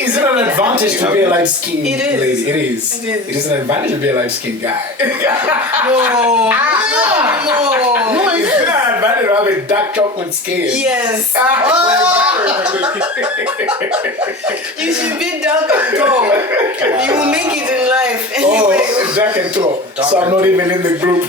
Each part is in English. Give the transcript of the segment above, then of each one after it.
Is it an advantage to be a light-skinned It is. lady? It is. It is. It is an advantage to be a light-skinned guy. No. Is it an advantage to have a dark chocolate skin? Yes. You should be dark and tall. You will make it in life. Anyway. Oh, dark and tall. So I'm not even in the group.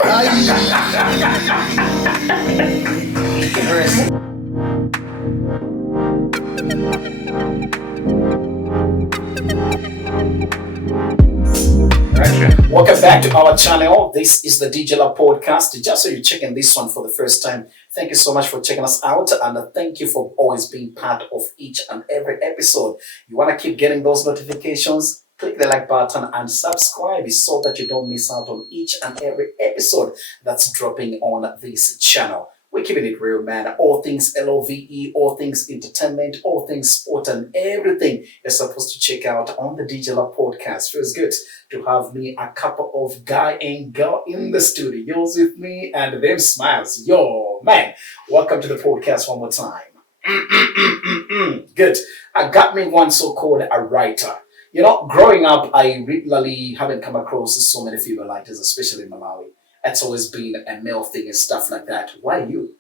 Welcome back to our channel. This is the DJ Lab Podcast. Just so you're checking this one for the first time, thank you so much for checking us out, and thank you for always being part of each and every episode. You want to keep getting those notifications? Click the like button and subscribe so that you don't miss out on each and every episode that's dropping on this channel. We're keeping it real, man. All things LOVE, all things entertainment, all things sport, and everything you're supposed to check out on the DJ Lab Podcast. Feels good to have me, a couple of guy and girl in the studios with me, and them smiles. Yo, man. Welcome to the podcast one more time. Good. I got me one so-called a writer. You know, growing up, I regularly haven't come across so many female writers, especially in Malawi. It's always been a male thing and stuff like that. Why you?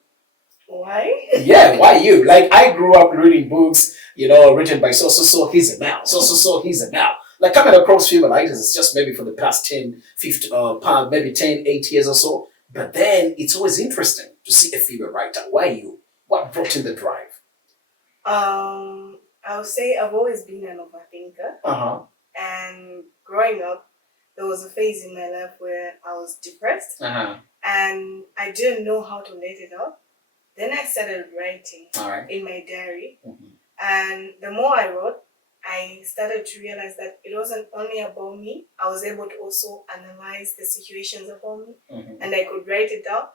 Why? Yeah, why you? Like, I grew up reading books, you know, written by so, he's a male. So, he's a male. Like, coming across female writers is just maybe for the past 10, 15, maybe 10, 8 years or so. But then it's always interesting to see a female writer. Why you? What brought in the drive? I would say I've always been an overthinker. And growing up, there was a phase in my life where I was depressed and I didn't know how to let it out. Then I started writing in my diary. And the more I wrote, I started to realize that it wasn't only about me. I was able to also analyze the situations about me and I could write it down.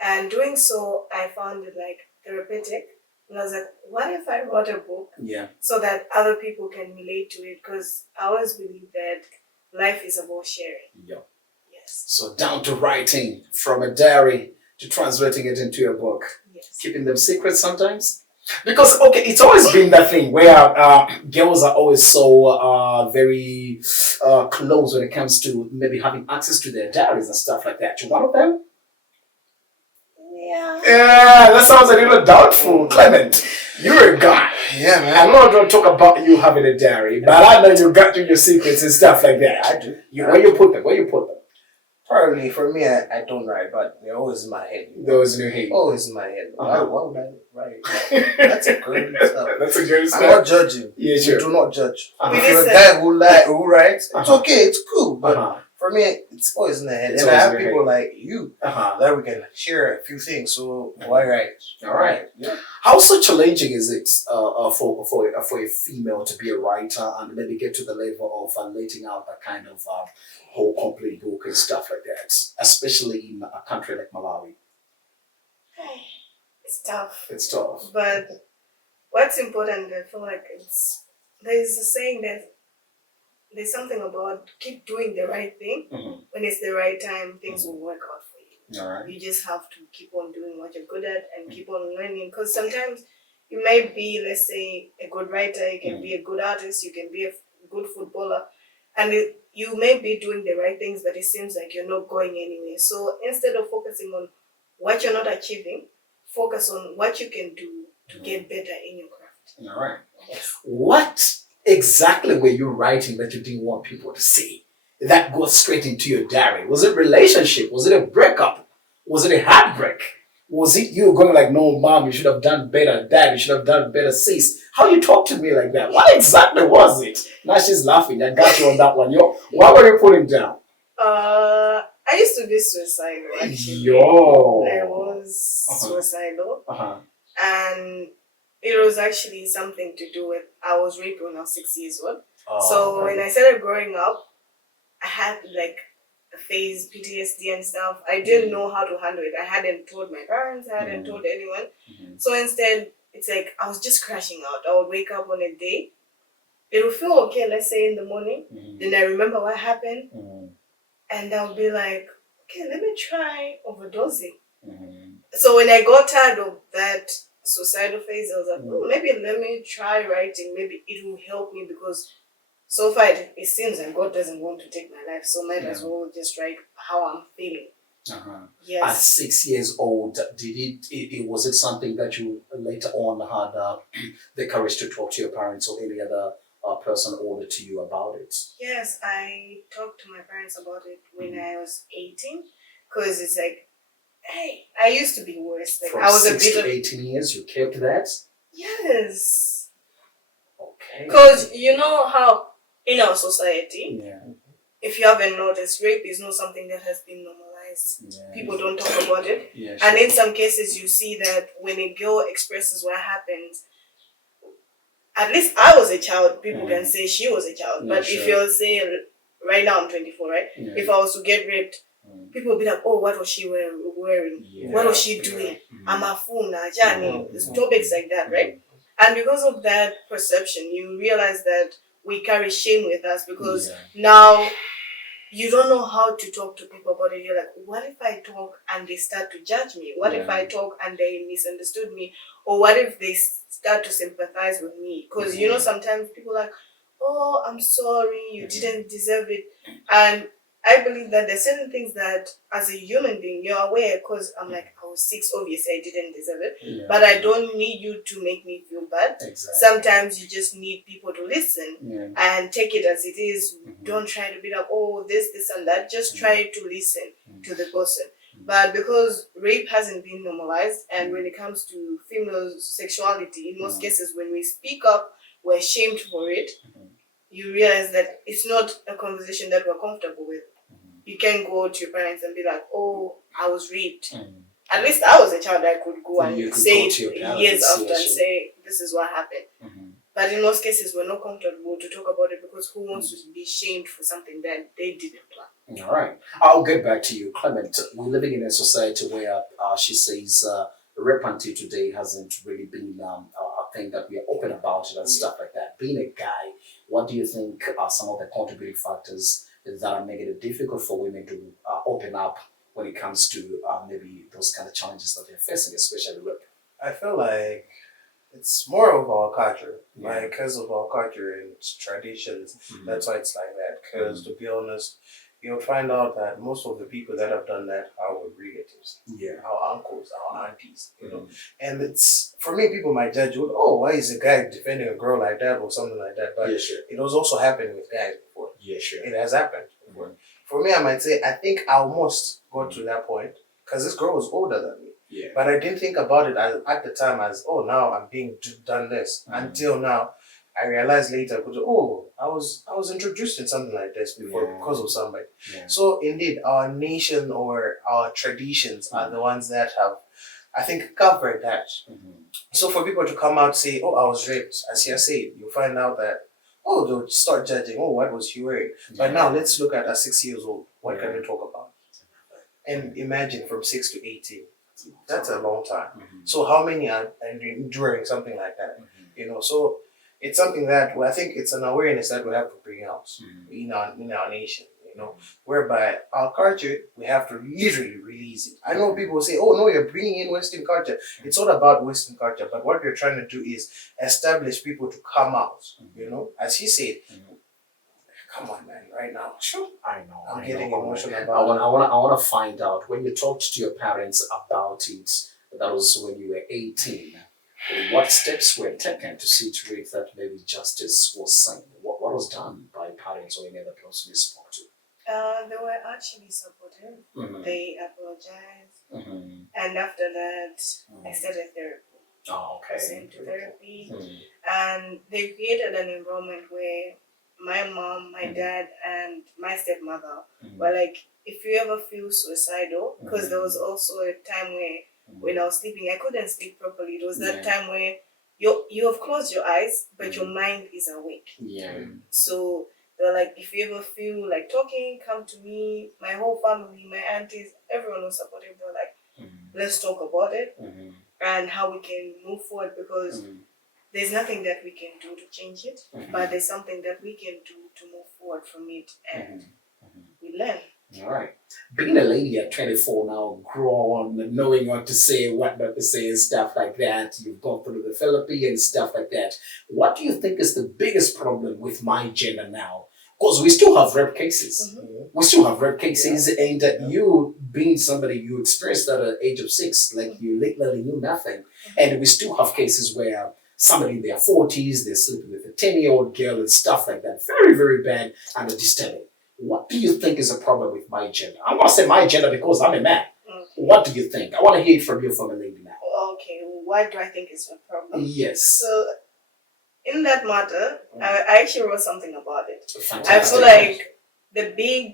And doing so, I found it like therapeutic. And I was like, what if I wrote a book so that other people can relate to it? Because I always believe that life is about sharing. Yes. So down to writing from a diary to translating it into a book. Yes. Keeping them secret sometimes. Because, okay, it's always been that thing where girls are always so very close when it comes to maybe having access to their diaries and stuff like that. You one of them? Yeah. Yeah, that sounds a little doubtful. Clement, you're a guy. Yeah, man. I'm not going to talk about you having a diary, but I know you got to your secrets and stuff like that. I do. Where you put them? Probably for me, I don't write, but they're always in my head. Those in your head. Always in my head. Why would I write? That's a good stuff. That's a good stuff. I'm not judging. Yeah, sure. We do not judge. Uh-huh. If you're a guy who writes, it's okay, it's cool. But for me, it's always in the head. And I have people like you that we can share a few things. So why write? All right. Yeah. How so challenging is it for a female to be a writer and maybe get to the level of letting out that kind of whole complete book and stuff like that, especially in a country like Malawi? It's tough. It's tough. But what's important, I feel like there's a saying that there's something about keep doing the right thing. When it's the right time, things will work out for you. All right. You just have to keep on doing what you're good at and keep on learning. Because sometimes you may be, let's say, a good writer, you can be a good artist, you can be a good footballer, and you may be doing the right things, but it seems like you're not going anywhere. So instead of focusing on what you're not achieving, focus on what you can do to get better in your craft. All right. Yes. What exactly were you writing that you didn't want people to see? That goes straight into your diary. Was it relationship? Was it a breakup? Was it a heartbreak? Was it you going like, no, mom, you should have done better, dad, you should have done better, sis? How you talk to me like that? What exactly was it? Now she's laughing. I got you on that one. Yo, what were you putting down? I used to be suicidal, actually. Yo. I was suicidal. And it was actually something to do with, I was raped when I was 6 years old. So when I started growing up, I had like a phase, PTSD and stuff. I didn't know how to handle it. I hadn't told my parents, I hadn't told anyone. So instead, it's like I was just crashing out. I would wake up on a day. It would feel okay, let's say in the morning. Then I remember what happened. And I'll be like, okay, let me try overdosing. So when I got tired of that suicidal phase, I was like, maybe let me try writing. Maybe it will help me because so far it seems like God doesn't want to take my life. So might as well just write how I'm feeling. Yes. At 6 years old, was it something that you later on had the courage to talk to your parents or any other person older to you about it? Yes, I talked to my parents about it when I was 18, because it's like, hey, I used to be worse. Like, From I was 6 to 18 years, you kept that? Yes. Okay. Because you know how in our society, yeah. if you haven't noticed, rape is not something that has been normalized. Yeah. People don't talk about it. Yeah, and in some cases, you see that when a girl expresses what happens, at least I was a child, people can say she was a child. But if you'll say, right now I'm 24, right? If I was to get raped, people will be like, oh, what was she wearing? What was she doing? I'm a fool, Jani. Topics like that, right? And because of that perception, you realize that we carry shame with us because now you don't know how to talk to people about it. You're like, what if I talk and they start to judge me? What if I talk and they misunderstood me? Or what if they start to sympathize with me? Because, you know, sometimes people are like, oh, I'm sorry, you didn't deserve it. And I believe that there's certain things that as a human being, you're aware, because I'm like, I was 6, obviously I didn't deserve it. But I don't need you to make me feel bad. Exactly. Sometimes you just need people to listen and take it as it is. Don't try to be like, oh, this, and that. Just try to listen to the person. But because rape hasn't been normalized, and when it comes to female sexuality, in most cases, when we speak up, we're shamed for it. You realize that it's not a conversation that we're comfortable with. You can go to your parents and be like, oh, I was raped. At least I was a child, I could go and say it years after and say, this is what happened. But in most cases, we're not comfortable to talk about it because who wants to be shamed for something that they didn't plan? All right. I'll get back to you, Clement. We're living in a society where she says rape until today hasn't really been a thing that we are open about it and stuff like that. Being a guy, what do you think are some of the contributing factors that are making it difficult for women to open up when it comes to maybe those kind of challenges that they're facing, especially rape? I feel like it's more of our culture, like because of our culture and traditions. That's why it's like that. Because to be honest, you'll find out that most of the people that have done that are our relatives, our uncles, our aunties, you know. And it's, for me, people might judge you, oh, why is a guy defending a girl like that or something like that? But it was also happening with guys before. It has happened before. For me, I might say, I think I almost got to that point because this girl was older than me. But I didn't think about it at the time as, oh, now I'm being done this. Until now, I realized later, oh, I was introduced in something like this before because of somebody. So indeed, our nation or our traditions are the ones that have, I think, covered that. So for people to come out and say, oh, I was raped, as you said, you'll find out that, oh, they'll start judging, oh, what was he wearing? But now let's look at 6 years old. What can we talk about? And imagine from 6 to 18. That's a long time. So how many are enduring something like that? You know, so it's something that I think it's an awareness that we have to bring out in our nation. You know, whereby our culture, we have to literally release it. I know people say, oh no, you're bringing in Western culture. It's not about Western culture, but what we're trying to do is establish people to come out. You know, as he said. Come on, man! Right now, sure. I know. I'm getting emotional about it. I want to find out when you talked to your parents about it. That was when you were 18. What steps were taken to see to it that maybe justice was signed? What was done by parents or any other person you spoke to? They were actually supportive. They apologized, and after that, I started therapy. Oh, okay. Sent to therapy, and they created an environment where my mom, my dad, and my stepmother were like, if you ever feel suicidal, because there was also a time where when I was sleeping, I couldn't sleep properly. It was that time where you have closed your eyes, but your mind is awake. So they were like, if you ever feel like talking, come to me. My whole family, my aunties, everyone was supportive. They were like, let's talk about it and how we can move forward, because there's nothing that we can do to change it, but there's something that we can do to move forward from it, and we learn. All right. Being a lady at 24 now, grown, knowing what to say, what not to say, and stuff like that. You've gone through the Philippines and stuff like that. What do you think is the biggest problem with my gender now? Because we still have rape cases. Mm-hmm. We still have rape cases, and you being somebody you experienced at the age of 6, like you literally knew nothing. And we still have cases where somebody in their 40s, they're sleeping with a 10-year-old girl and stuff like that. Very, very bad and disturbing. What do you think is a problem with my gender? I'm going to say my gender because I'm a man. Okay. What do you think? I want to hear it from you from a lady now. Okay, what do I think is a problem? Yes. So, in that matter, I actually wrote something about it. Fantastic. I feel like the big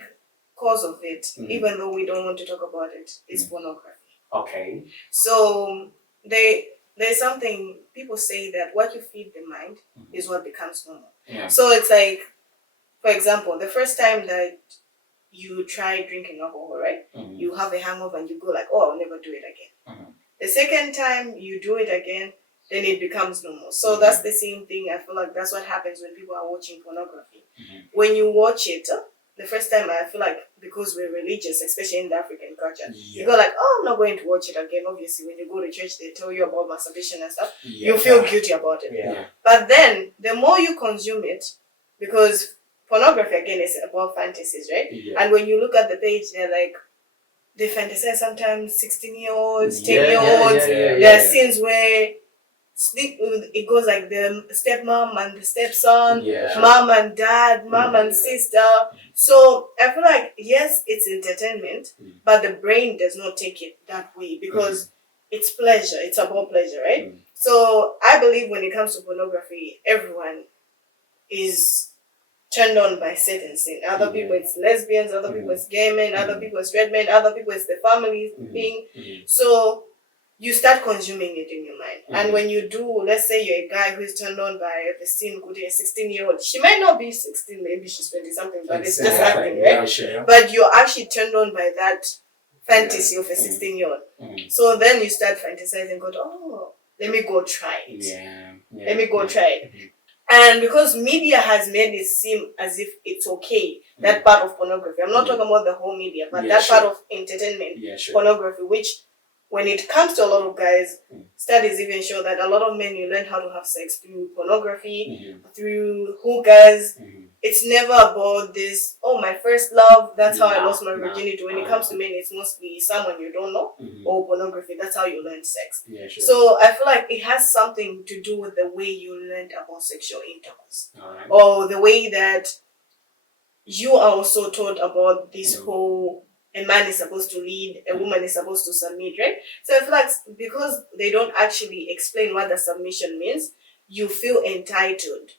cause of it, even though we don't want to talk about it, is pornography. Okay. So, there's something, people say that what you feed the mind is what becomes normal. Yeah. So, it's like, for example, the first time that you try drinking alcohol, right? You have a hangover and you go like, oh, I'll never do it again. The second time you do it again, then it becomes normal. So that's the same thing. I feel like that's what happens when people are watching pornography. When you watch it, the first time I feel like because we're religious, especially in the African culture, you go like, oh, I'm not going to watch it again. Obviously, when you go to church, they tell you about masturbation and stuff. You feel guilty about it. But then the more you consume it, because pornography again is about fantasies, right? And when you look at the page, they're like, they fantasize sometimes 16-year-olds, 10-year-olds. There are scenes where it goes like the stepmom and the stepson, mom and dad, mom and sister. So I feel like, yes, it's entertainment, but the brain does not take it that way because it's pleasure. It's about pleasure, right? So I believe when it comes to pornography, everyone is turned on by certain sin. Other people it's lesbians, other people it's gay men, other people it's straight men, other people it's the family thing. So you start consuming it in your mind. And when you do, let's say you're a guy who is turned on by the sin, could be a 16-year-old. She might not be 16, maybe she's 20 something, but it's just acting, right? But you're actually turned on by that fantasy of a 16-year-old. So then you start fantasizing, go, oh, let me go try it. Let me go try it. And because media has made it seem as if it's okay, that part of pornography. I'm not talking about the whole media, but that part of entertainment, pornography, which when it comes to a lot of guys, studies even show that a lot of men, you learn how to have sex through pornography, through hookahs. It's never about this, oh, my first love, that's how I lost my virginity. When it comes to men, it's mostly someone you don't know, or pornography, that's how you learn sex. So I feel like it has something to do with the way you learned about sexual intercourse. Or the way that you are also taught about this whole, a man is supposed to lead, a woman is supposed to submit, right? So I feel like because they don't actually explain what the submission means, you feel entitled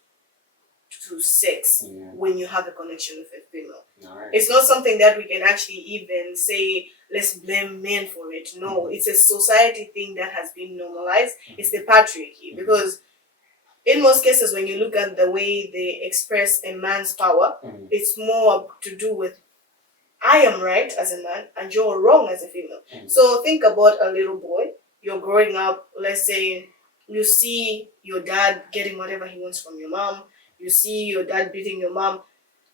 to sex when you have a connection with a female. It's not something that we can actually even say, let's blame men for it. No, it's a society thing that has been normalized. It's the patriarchy. Because in most cases, when you look at the way they express a man's power, it's more to do with, I am right as a man and you're wrong as a female. So think about a little boy. You're growing up, let's say you see your dad getting whatever he wants from your mom. You see your dad beating your mom.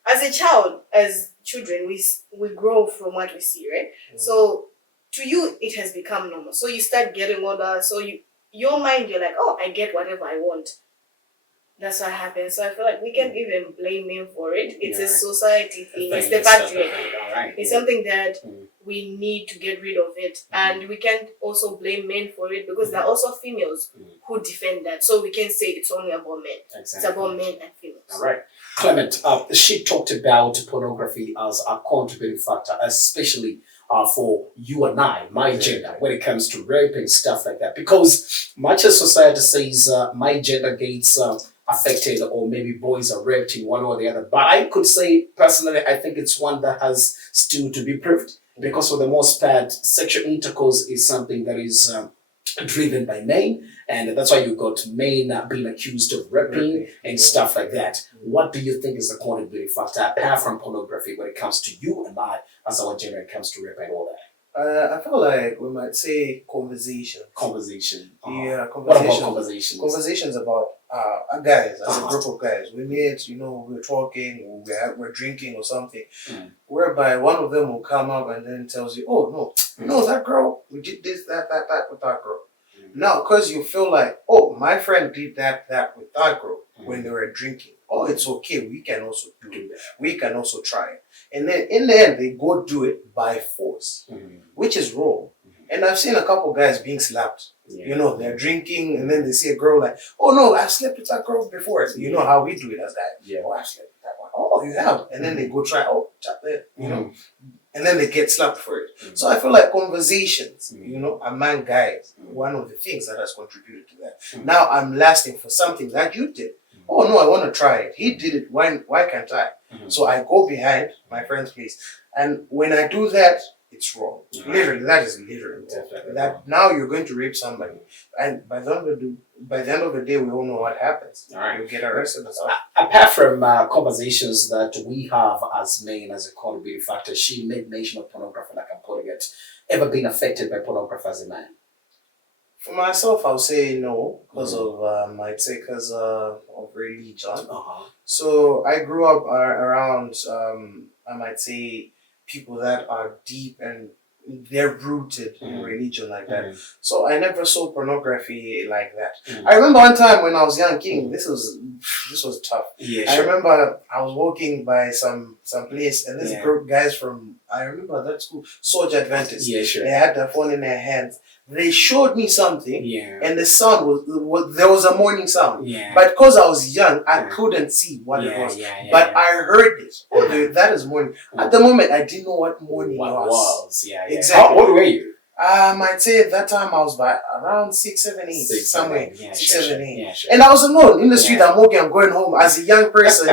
As a child, as children, we grow from what we see, right? So to you, it has become normal. So you start getting older. So your mind, you're like, oh, I get whatever I want. That's what happens. So I feel like we can't even blame men for it. It's a society thing. It's the patriarchy. It's something that we need to get rid of it. And we can't also blame men for it because there are also females who defend that. So we can't say it's only about men. It's about men and females. All right. Clement, she talked about pornography as a contributing factor, especially for you and I, my gender, when it comes to rape and stuff like that. Because much as society says my gender gets affected or maybe boys are raped in one or the other. But I could say personally, I think it's one that has still to be proved because for the most part, sexual intercourse is something that is driven by men. And that's why you got men being accused of raping and stuff like that. What do you think is the contributing factor apart from pornography when it comes to you and I as our gender when it comes to rape and all that? I feel like we might say conversation. Conversation. Yeah, What about conversation? Conversations about guys, as a group of guys, we meet, we're talking, we're drinking or something, whereby one of them will come up and then tells you, oh, no, that girl, we did this, that with that girl. Now, because you feel like, oh, my friend did that with that girl when they were drinking. Oh, it's okay. We can also do it. We can also try it. And then in the end, they go do it by force, which is wrong. And I've seen a couple guys being slapped. They're drinking and then they see a girl like, oh no, I've slept with that girl before. So you know how we do it as guys. Yeah. Oh, I've slept with that one. Oh, you have. And then they go try, chat there, and then they get slapped for it. So I feel like conversations, among guys, one of the things that has contributed to that. Now I'm lasting for something that you did. Oh no, I want to try it. He did it. Why can't I? So I go behind my friend's place, and when I do that, it's wrong. Literally, that is literally wrong. That now you're going to rape somebody, and by the end of the day, we all know what happens. All right, you get arrested and stuff. Apart from conversations that we have as men as a contributing factor, she made mention of pornography, like I'm putting it. Ever been affected by pornography as a man? For myself, I'll say no, because of religion. So I grew up around, I might say, people that are deep and they're rooted in religion like that. So I never saw pornography like that. I remember one time when I was young, King, this was tough. Yeah, I remember I was walking by some place and this group guys from, I remember that school, Soldier Adventist. Yeah, sure. They had their phone in their hands. They showed me something, and the sound was there was a morning sound. Yeah. But because I was young, I couldn't see what it was. But I heard it. Oh, that is morning. At the moment, I didn't know what morning was. Yeah. Exactly. How old were you? I'd say at that time I was by around 6, 7, 8, somewhere. 6, 7, 8. Yeah, sure. And I was alone in the street. I'm walking. I'm going home as a young person.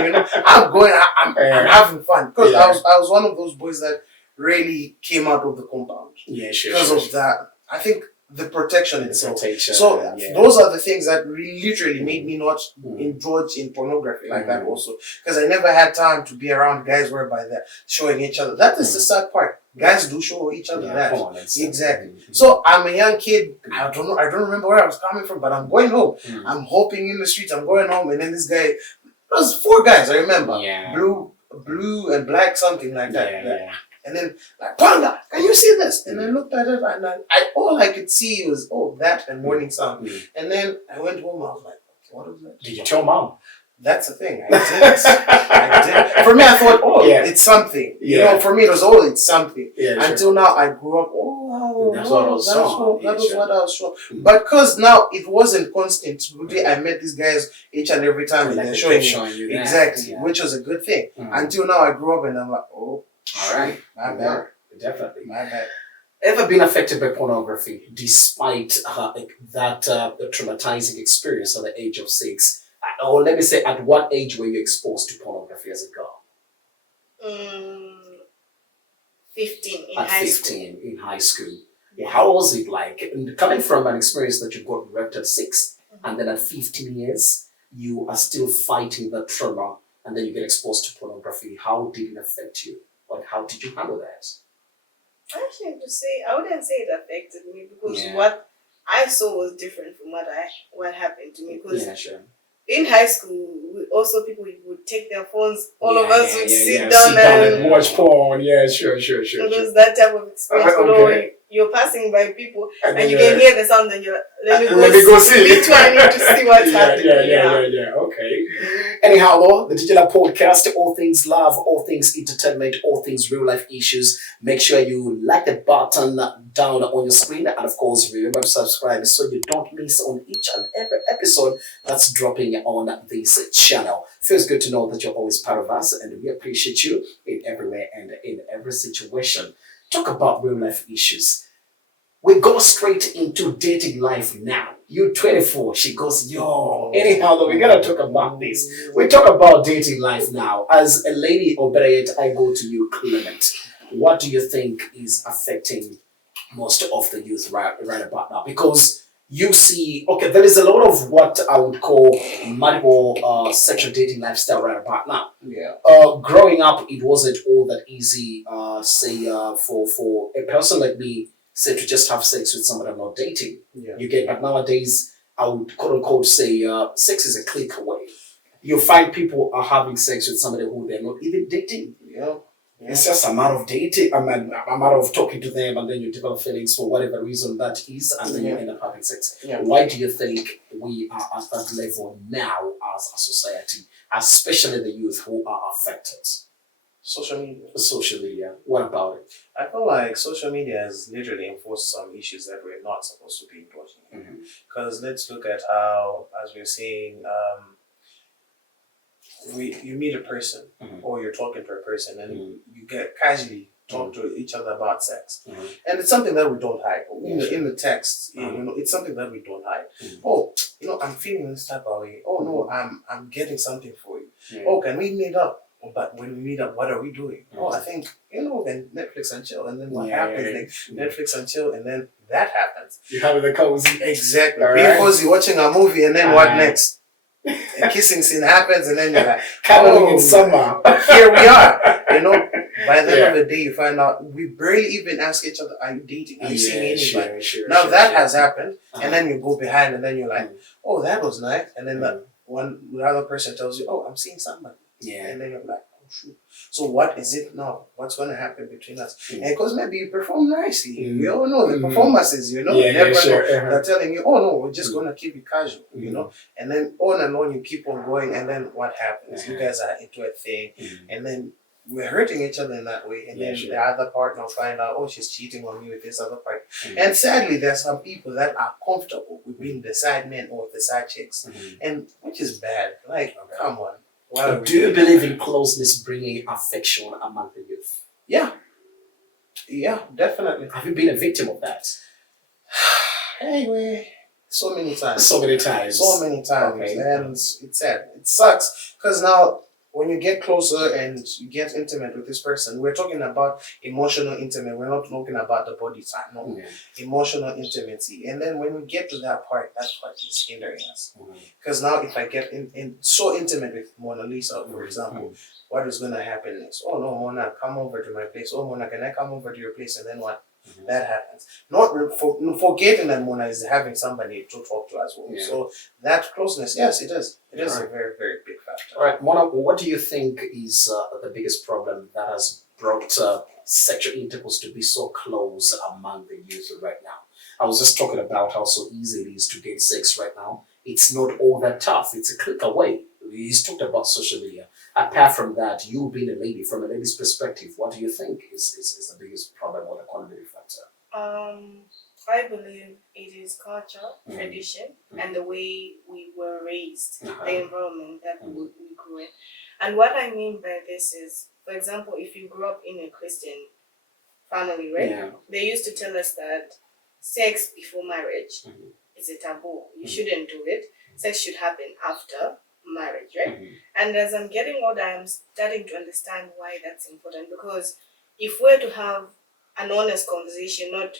I'm going. I'm having fun because I was one of those boys that really came out of the compound. Yeah, sure. Because of that. I think the protection itself. So those are the things that literally made me not indulge in pornography like that also. Because I never had time to be around guys whereby they're showing each other. That is the sad part. Guys do show each other that. Exactly. So I'm a young kid. I don't remember where I was coming from, but I'm going home. I'm hopping in the streets. I'm going home. And then this guy, there was 4 guys, I remember. Yeah. Blue and black, something like that. Yeah. And then, like, Panda, can you see this? And I looked at it and all I could see was, that and morning sound. And then I went home, I was like, okay, what is that? Did you tell mom? That's the thing. I did. For me, I thought, it's something. For me, it was, it's something. Yeah, until now, I grew up, that was what I was shown. But because now it wasn't constant. Today, I met these guys each and every time and they're showing you that. Exactly, which was a good thing. Until now, I grew up and I'm like, all right. My bad. Definitely. My bad. Ever been affected by pornography despite that traumatizing experience at the age of 6? Or let me say, at what age were you exposed to pornography as a girl? 15 in at high 15 school. In high school. Yeah. How was it like? Coming from an experience that you got raped at 6, and then at 15 years, you are still fighting that trauma, and then you get exposed to pornography. How did it affect you? Like, how did you handle that? Actually, I wouldn't say it affected me because what I saw was different from what happened to me. Because in high school, people would take their phones. All of us would sit down and watch porn. Yeah, sure. So there's that type of experience. You're passing by people and you can hear the sound and you're let me go see. Me too, I need to see what's happening. Yeah. Okay. Anyhow, the Digital Podcast, all things love, all things entertainment, all things real life issues. Make sure you like the button down on your screen, and of course, remember to subscribe so you don't miss on each and every episode that's dropping on this channel. Feels good to know that you're always part of us, and we appreciate you in every way and in every situation. Talk about real life issues. We go straight into dating life now. You're 24. She goes, Anyhow, though, we gotta talk about this. We talk about dating life now. As a lady, or better yet, I go to you, Clement. What do you think is affecting most of the youth right about now? Because you see, there is a lot of what I would call multiple sexual dating lifestyle right about now. Yeah. Growing up, it wasn't all that easy. For a person like me, say to just have sex with somebody I'm not dating. Yeah. But nowadays I would quote unquote say sex is a click away. You find people are having sex with somebody who they're not even dating. Yeah. It's just a matter of dating, a matter of talking to them, and then you develop feelings for whatever reason that is, and then you end up having sex. Yeah. Why do you think we are at that level now as a society, especially the youth who are affected? Social media. Social media. What about it? I feel like social media has literally enforced some issues that we're not supposed to be enforcing. Because let's look at how, as we're saying, you meet a person or you're talking to a person and you get casually talk to each other about sex, and it's something that we don't hide. In the text, it's something that we don't hide. Oh, I'm feeling this type of way. Oh no, I'm getting something for you. Oh, can we meet up? But when we meet up, what are we doing? Oh, I think then Netflix and chill, and then what happens? Netflix and chill, and then that happens. You have the cozy. Exactly. Being cozy, watching a movie, and then what next? A kissing scene happens, and then you're like, cuddling in summer. Here we are. By the end of the day, you find out we barely even ask each other, "Are you dating? Are you seeing anybody?" That has happened, and then you go behind, and then you're like, "Oh, that was nice," and then the other person tells you, "Oh, I'm seeing somebody," and then you're like, "Oh shoot." So what is it now? What's going to happen between us? And because maybe you perform nicely, we all know the performances. You never know. They're telling you, "Oh no, we're just going to keep it casual," and then on and on you keep on going, and then what happens? You guys are into a thing, and then we're hurting each other in that way, and then the other partner will find out, oh, she's cheating on me with this other part. And sadly, there's some people that are comfortable with being the side men or the side chicks, and which is bad. Like, come on. Do you believe in closeness bringing affection among the youth? Yeah, definitely. Have you been a victim of that? Anyway, so many times. Okay. And it's sad. It sucks because now when you get closer and you get intimate with this person, we're talking about emotional intimacy. We're not talking about the body side. No, emotional intimacy. And then when we get to that part is hindering us. Because now if I get so intimate with Mona Lisa, for example, what is going to happen next? Oh no, Mona, come over to my place. Oh Mona, can I come over to your place? And then what? That happens. Not forgetting that Mona is having somebody to talk to as well. So that closeness, yes, it is. It is a very, very big factor. All right, Mona, what do you think is the biggest problem that has brought sexual intercourse to be so close among the youth right now? I was just talking about how so easy it is to get sex right now. It's not all that tough. It's a click away. He's talked about social media. Apart from that, you being a lady, from a lady's perspective, what do you think is the biggest problem or the contributing factor? I believe it is culture, tradition, and the way we were raised, the environment that we grew in. And what I mean by this is, for example, if you grew up in a Christian family, right? They used to tell us that sex before marriage is a taboo. You shouldn't do it. Sex should happen after marriage, right? And as I'm getting older, I'm starting to understand why that's important, because if we're to have an honest conversation, not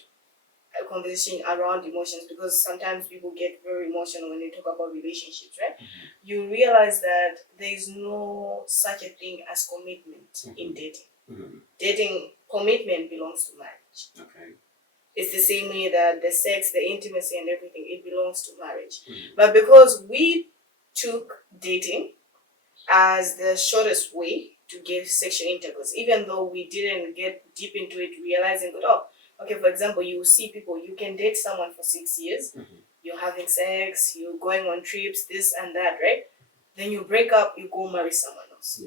a conversation around emotions, because sometimes people get very emotional when they talk about relationships, right? You realize that there is no such a thing as commitment in dating. Dating, commitment belongs to marriage. It's the same way that the sex, the intimacy and everything, it belongs to marriage. But because we took dating as the shortest way to get sexual intercourse, even though we didn't get deep into it, realizing that, okay, for example, you see people, you can date someone for 6 years, you're having sex, you're going on trips, this and that, right? Then you break up, you go marry someone else.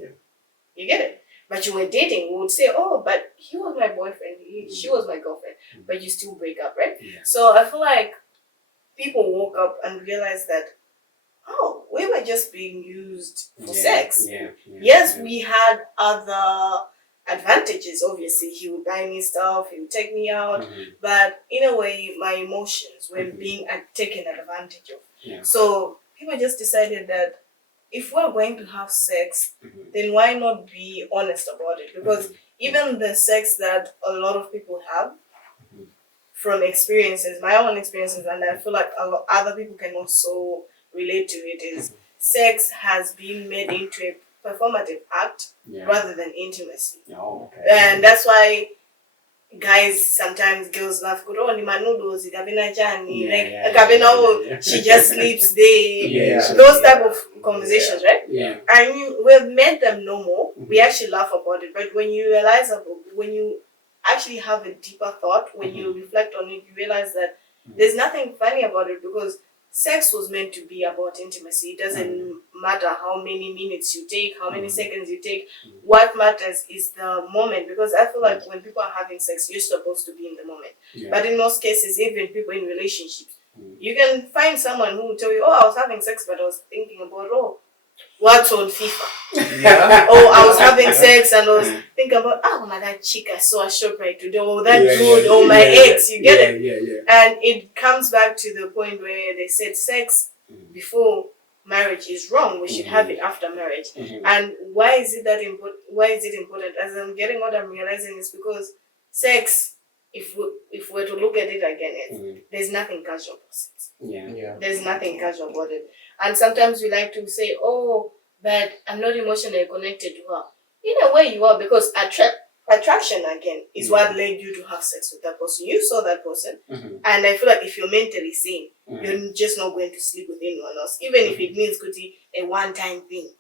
You get it? But you were dating, we would say, oh, but he was my boyfriend, she was my girlfriend, but you still break up, right? So I feel like people woke up and realized that, oh, we were just being used for sex. Yes, we had other advantages. Obviously, he would buy me stuff, he would take me out, but in a way, my emotions were being taken advantage of. So people just decided that if we're going to have sex, then why not be honest about it? Because even the sex that a lot of people have, from experiences, my own experiences, and I feel like other people can also relate to it, is sex has been made into a performative act rather than intimacy. And that's why guys, sometimes girls laugh, oh, ni manudos, she just sleeps there. Those type of conversations, right? Yeah. I mean, we've made them normal. We actually laugh about it, but when you realize when you actually have a deeper thought, when you reflect on it, you realize that there's nothing funny about it, because sex was meant to be about intimacy. It doesn't matter how many minutes you take, how many seconds you take. What matters is the moment, because I feel like when people are having sex, you're supposed to be in the moment. But in most cases, even people in relationships, you can find someone who will tell you, oh, I was having sex, but I was thinking about, what's on FIFA? I was having sex and I was thinking about, that chick I saw a shop right today, that dude, my ex, you get it? And it comes back to the point where they said sex before marriage is wrong. We should have it after marriage. And why is it that important? Why is it important? As I'm getting what I'm realizing is because sex, if we're to look at it again, there's nothing casual about sex. There's nothing casual about it. And sometimes we like to say, but I'm not emotionally connected to her. In a way you are, because attraction again is what led you to have sex with that person. You saw that person, and I feel like if you're mentally sane, you're just not going to sleep with anyone else, even if it means a one-time thing.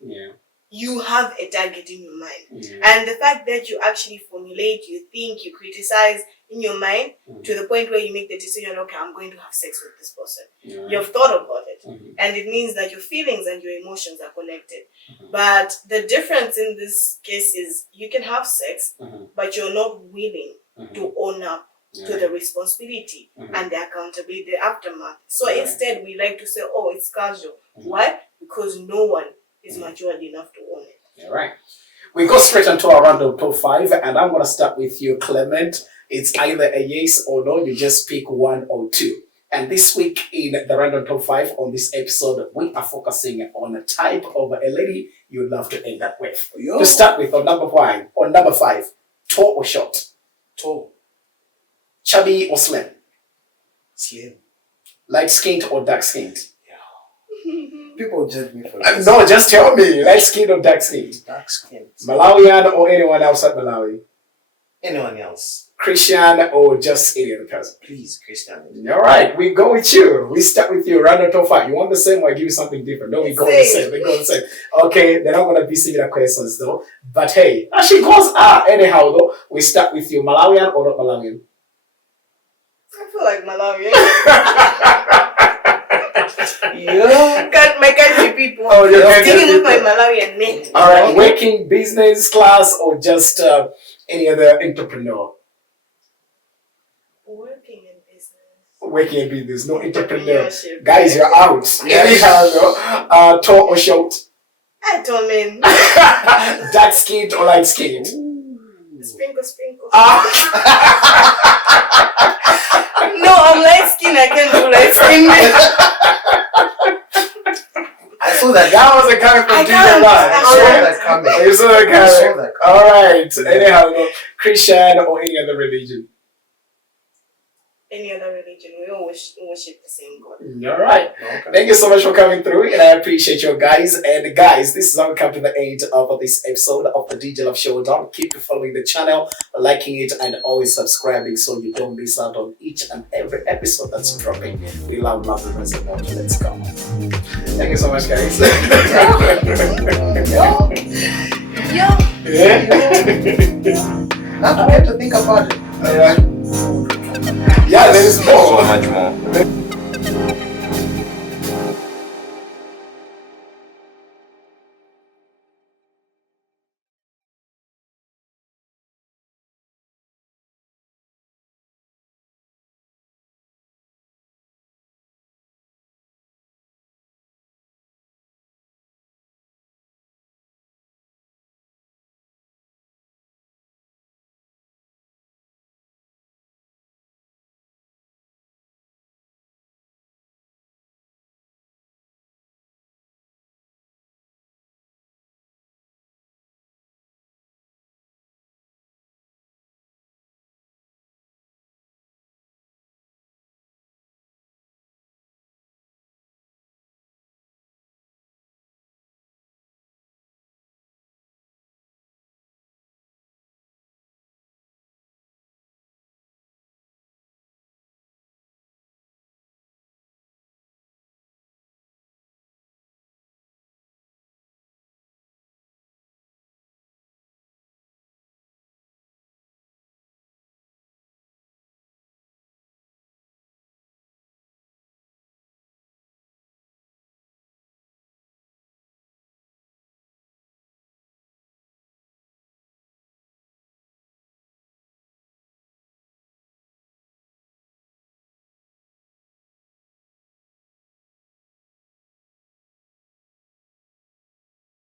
You have a target in your mind, and the fact that you actually formulate, you think, you criticize in your mind to the point where you make the decision, okay, I'm going to have sex with this person. You've thought about it, and it means that your feelings and your emotions are connected. But the difference in this case is you can have sex, but you're not willing to own up to the responsibility and the accountability, the aftermath. So instead, we like to say, it's casual. Why? Because no one is matured enough to own it. All right. We go straight into our random top 5, and I'm going to start with you, Clement. It's either a yes or no. You just pick one or two. And this week in the random top 5 on this episode, we are focusing on a type of a lady you'd love to end up with. To start with, on number 5, tall or short? Tall. Chubby or slim? Slim. Light skinned or dark skinned? People judge me for this. No, just tell me. Light skinned or dark skinned? Dark skinned. Malawian or anyone outside Malawi? Anyone else. Christian or just any other person? Please, Christian. All right, we go with you. We start with you. Random top 5. You want the same or I give you something different? No, we go the same. Okay, they're not going to be similar questions though. But hey, she goes anyhow though. We start with you. Malawian or not Malawian? I feel like Malawian. My country people. You're sticking with my Malawian mate. All right, working business class or just any other entrepreneur? Working in business, no entrepreneur. Guys, you're out. Anyhow, tall or short? I don't mean. Dark skinned or light skinned? Sprinkle. No, I'm light skinned. I can't do light skinned. I saw that. That wasn't coming from deep down. I saw that coming. You saw that coming. All right. Anyhow, Christian or any other religion? Any other religion, we all worship the same God. All right. Okay. Thank you so much for coming through, and I appreciate you guys. And guys, this is how we come to the end of this episode of the DJ Love Show. Don't keep following the channel, liking it, and always subscribing so you don't miss out on each and every episode that's dropping. We love the rest of it. Let's go. Thank you so much, guys. Now we have to think about it. Yeah, there is more. So much more.